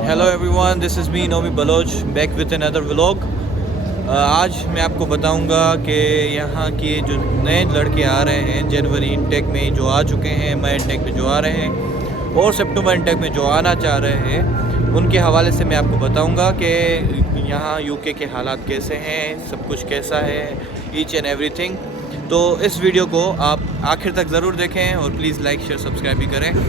Hello everyone, this is me Nomi Baloch back with another vlog. आज मैं आपको बताऊंगा कि यहाँ के जो नए लड़के आ रहे हैं जनवरी इनटेक में जो आ चुके हैं, मई इनटेक में जो आ रहे हैं और सितंबर इनटेक में जो आना चाह रहे हैं, उनके हवाले से मैं आपको बताऊंगा कि यहाँ यूके के हालात कैसे हैं, सब कुछ कैसा है, ईच एंड एवरीथिंग। तो इस वीडियो को आप आखिर तक ज़रूर देखें और प्लीज़ लाइक शेयर सब्सक्राइब भी करें।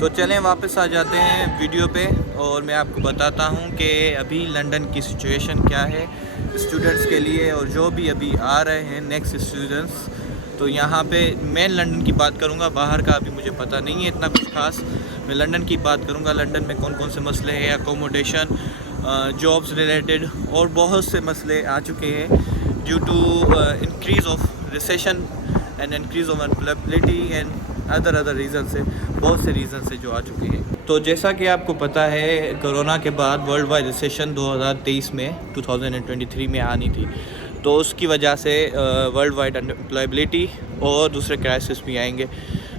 तो चलें वापस आ जाते हैं वीडियो पे और मैं आपको बताता हूँ कि अभी लंदन की सिचुएशन क्या है स्टूडेंट्स के लिए और जो भी अभी आ रहे हैं नेक्स्ट स्टूडेंट्स। तो यहाँ पे मैं लंदन की बात करूँगा, बाहर का अभी मुझे पता नहीं है इतना कुछ खास। मैं लंदन की बात करूँगा, लंदन में कौन कौन से मसले हैं, अकोमोडेशन, जॉब्स रिलेटेड और बहुत से मसले आ चुके हैं due to increase of recession and increase of employability and other reason से, बहुत से रीज़न से जो आ चुके हैं। तो जैसा कि आपको पता है, कोरोना के बाद वर्ल्ड वाइड रिसेशन 2023 में 2023 में आनी थी, तो उसकी वजह से वर्ल्ड वाइड अनएम्प्लॉयबिलिटी और दूसरे क्राइसिस भी आएंगे।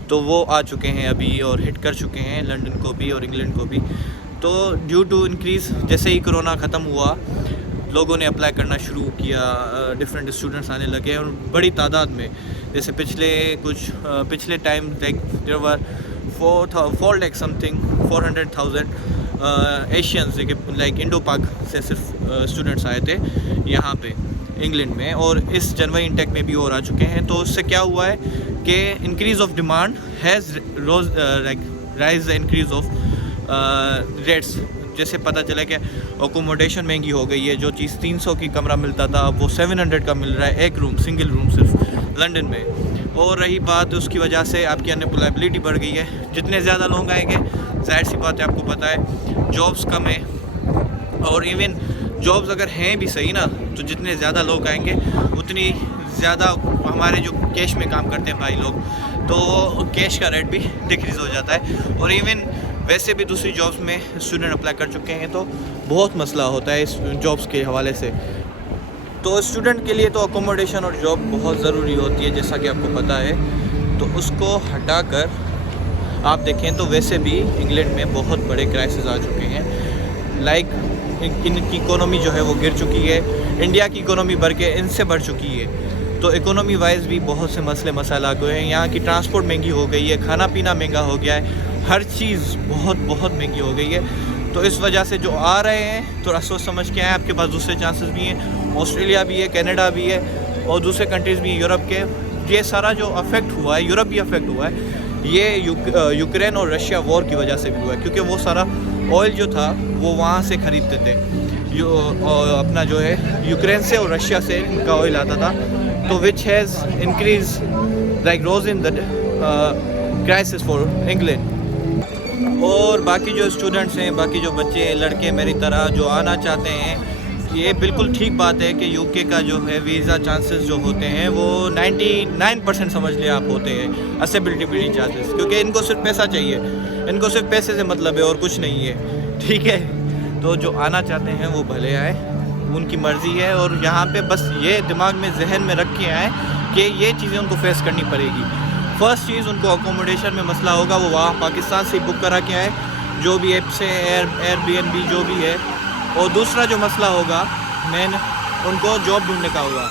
तो वो आ चुके हैं अभी और हिट कर चुके हैं लंदन को भी और इंग्लैंड को भी। तो ड्यू टू इंक्रीज़, जैसे ही कोरोना ख़त्म हुआ, लोगों ने अप्लाई करना शुरू किया, डिफरेंट स्टूडेंट्स आने लगे और बड़ी तादाद में। जैसे पिछले time like there were 4 lakh something 400,000 Asians like Indo Pak से सिर्फ स्टूडेंट्स आए थे यहाँ पे इंग्लैंड में, और इस जनवरी इनटेक में भी और आ चुके हैं। तो उससे क्या हुआ है कि increase of demand has rise the increase of rates. जैसे पता चला कि अकोमोडेशन महंगी हो गई है, जो चीज़ 300 की कमरा मिलता था वो 700 का मिल रहा है, एक रूम, सिंगल रूम सिर्फ लंदन में। और रही बात उसकी वजह से आपकी अनएम्प्लॉयबिलिटी बढ़ गई है। जितने ज़्यादा लोग आएंगे, जाहिर सी बात है, आपको पता है जॉब्स कम है, और इवन जॉब्स अगर हैं भी सही ना, तो जितने ज़्यादा लोग आएंगे उतनी ज़्यादा हमारे जो कैश में काम करते हैं भाई लोग, तो कैश का रेट भी डिक्रीज़ हो जाता है। और इवन वैसे भी दूसरी जॉब्स में स्टूडेंट अप्लाई कर चुके हैं, तो बहुत मसला होता है इस जॉब्स के हवाले से। तो स्टूडेंट के लिए तो अकोमोडेशन और जॉब बहुत ज़रूरी होती है, जैसा कि आपको पता है। तो उसको हटाकर आप देखें तो वैसे भी इंग्लैंड में बहुत बड़े क्राइसिस आ चुके हैं। लाइक इनकी इकोनॉमी जो है वो गिर चुकी है, इंडिया की इकोनॉमी बढ़ के इनसे बढ़ चुकी है। तो इकोनॉमी वाइज भी बहुत से मसले मसाइल आ गए हैं। यहाँ की ट्रांसपोर्ट महंगी हो गई है, खाना पीना महंगा हो गया है, हर चीज़ बहुत महंगी हो गई है। तो इस वजह से जो आ रहे हैं थोड़ा सोच समझ के आए। आपके पास दूसरे चांसेस भी हैं, ऑस्ट्रेलिया भी है, कनाडा भी है और दूसरे कंट्रीज़ भी हैं यूरोप के। ये सारा जो अफेक्ट हुआ है, यूरोप भी अफेक्ट हुआ है, ये यूक्रेन और रशिया वॉर की वजह से भी हुआ है, क्योंकि वो सारा ऑयल जो था वो वहाँ से ख़रीदते थे, अपना जो है यूक्रेन से और रशिया से इनका ऑयल आता था। तो which has increase like rose in the crisis for England. और बाकी जो स्टूडेंट्स हैं, बाकी जो बच्चे लड़के मेरी तरह जो आना चाहते हैं, ये बिल्कुल ठीक बात है कि यूके का जो है वीज़ा चांसेस जो होते हैं वो 99% समझ लिया आप होते हैं, असेबिलिटी चांसेस, क्योंकि इनको सिर्फ पैसा चाहिए, इनको सिर्फ पैसे से मतलब है और कुछ नहीं है, ठीक है। तो जो आना चाहते हैं वो भले आए, उनकी मर्ज़ी है। और यहाँ पे बस ये दिमाग में जहन में रख के आए कि ये चीज़ें उनको फेस करनी पड़ेगी। फर्स्ट चीज़, उनको अकोमोडेशन में मसला होगा, वो वहाँ पाकिस्तान से बुक करा के आए, जो भी ऐप से, एयरबीएनबी जो भी है। और दूसरा जो मसला होगा मेन, उनको जॉब ढूंढने का होगा।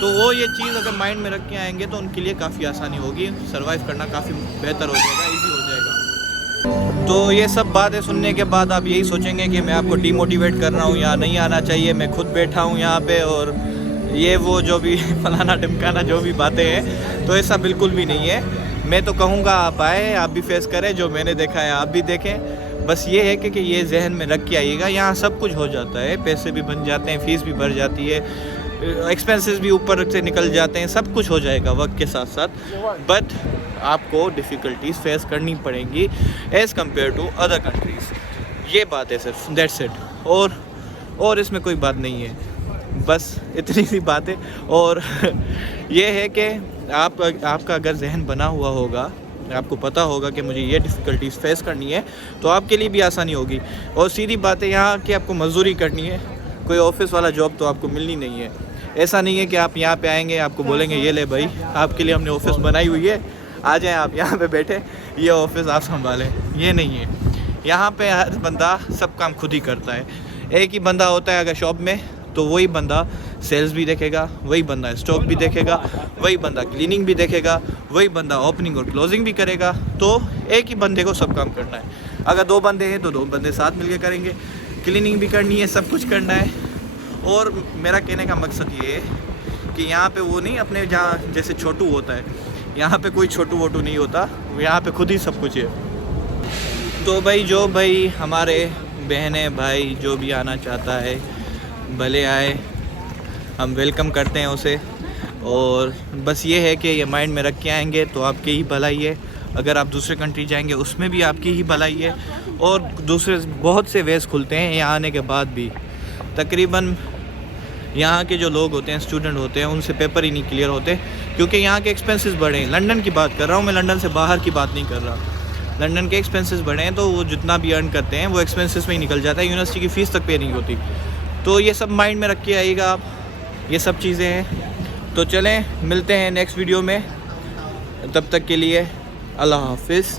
तो वो ये चीज़ अगर माइंड में रख के आएंगे तो उनके लिए काफ़ी आसानी होगी, सर्वाइव करना काफ़ी बेहतर हो जाएगा, ईजी हो जाएगा। तो ये सब बातें सुनने के बाद आप यही सोचेंगे कि मैं आपको डीमोटिवेट कर रहा हूँ या नहीं आना चाहिए, मैं खुद बैठा हूँ यहाँ पे और ये वो जो भी फलाना ढिमकाना जो भी बातें हैं, तो ऐसा बिल्कुल भी नहीं है। मैं तो कहूँगा आप आए, आप भी फेस करें, जो मैंने देखा है आप भी देखें। बस ये है कि ये जहन में रख के आइएगा, यहाँ सब कुछ हो जाता है, पैसे भी बन जाते हैं, फ़ीस भी बढ़ जाती है, एक्सपेंसेस भी ऊपर से निकल जाते हैं, सब कुछ हो जाएगा वक्त के साथ साथ। बट आपको डिफ़िकल्टीज फेस करनी पड़ेंगी as compare to other countries. ये बात है सिर्फ, दैट्स इट। और इसमें कोई बात नहीं है, बस इतनी सी बात है। और ये है कि आपका अगर जहन बना हुआ होगा, आपको पता होगा कि मुझे ये डिफ़िकल्टीज़ फेस करनी है, तो आपके लिए भी आसानी होगी। और सीधी बात है यहाँ कि आपको मज़दूरी करनी है, कोई ऑफिस वाला जॉब तो आपको मिलनी नहीं है। ऐसा नहीं है कि आप यहाँ पे आएंगे, आपको बोलेंगे ये ले भाई आपके लिए हमने ऑफिस बनाई हुई है, आ जाएं आप यहाँ पे बैठे, ये ऑफिस आप संभालें। ये नहीं है, यहाँ पे हर बंदा सब काम खुद ही करता है। एक ही बंदा होता है अगर शॉप में, तो वही बंदा सेल्स भी देखेगा, वही बंदा स्टॉक भी देखेगा, वही बंदा क्लीनिंग भी देखेगा, वही बंदा ओपनिंग और क्लोजिंग भी करेगा। तो एक ही बंदे को सब काम करना है। अगर 2 बंदे हैं तो 2 बंदे साथ मिलकर करेंगे, क्लीनिंग भी करनी है, सब कुछ करना है। और मेरा कहने का मकसद ये है कि यहाँ पे वो नहीं अपने जहाँ जैसे छोटू होता है, यहाँ पे कोई छोटू वोटू नहीं होता, यहाँ पे खुद ही सब कुछ है। तो भाई हमारे बहनें भाई जो भी आना चाहता है भले आए, हम वेलकम करते हैं उसे। और बस ये है कि ये माइंड में रख के आएंगे तो आपकी ही भलाई है। अगर आप दूसरे कंट्री जाएंगे उसमें भी आपकी ही भलाई है। और दूसरे बहुत से वेज खुलते हैं यहाँ आने के बाद भी। तकरीबन यहाँ के जो लोग होते हैं, स्टूडेंट होते हैं, उनसे पेपर ही नहीं क्लियर होते, क्योंकि यहाँ के एक्सपेंसेस बढ़े हैं। लंदन की बात कर रहा हूँ मैं, लंदन से बाहर की बात नहीं कर रहा। लंदन के एक्सपेंसेस बढ़े हैं तो वो जितना भी अर्न करते हैं वो एक्सपेंसेस में ही निकल जाता है, यूनिवर्सिटी की फ़ीस तक पे नहीं होती। तो ये सब माइंड में रख के आइएगा आप, ये सब चीज़ें हैं। तो चलें मिलते हैं नेक्स्ट वीडियो में, तब तक के लिए अल्लाह हाफिज़।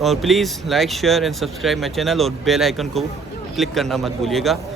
और please like share and subscribe my channel और बेल आइकन को क्लिक करना मत भूलिएगा।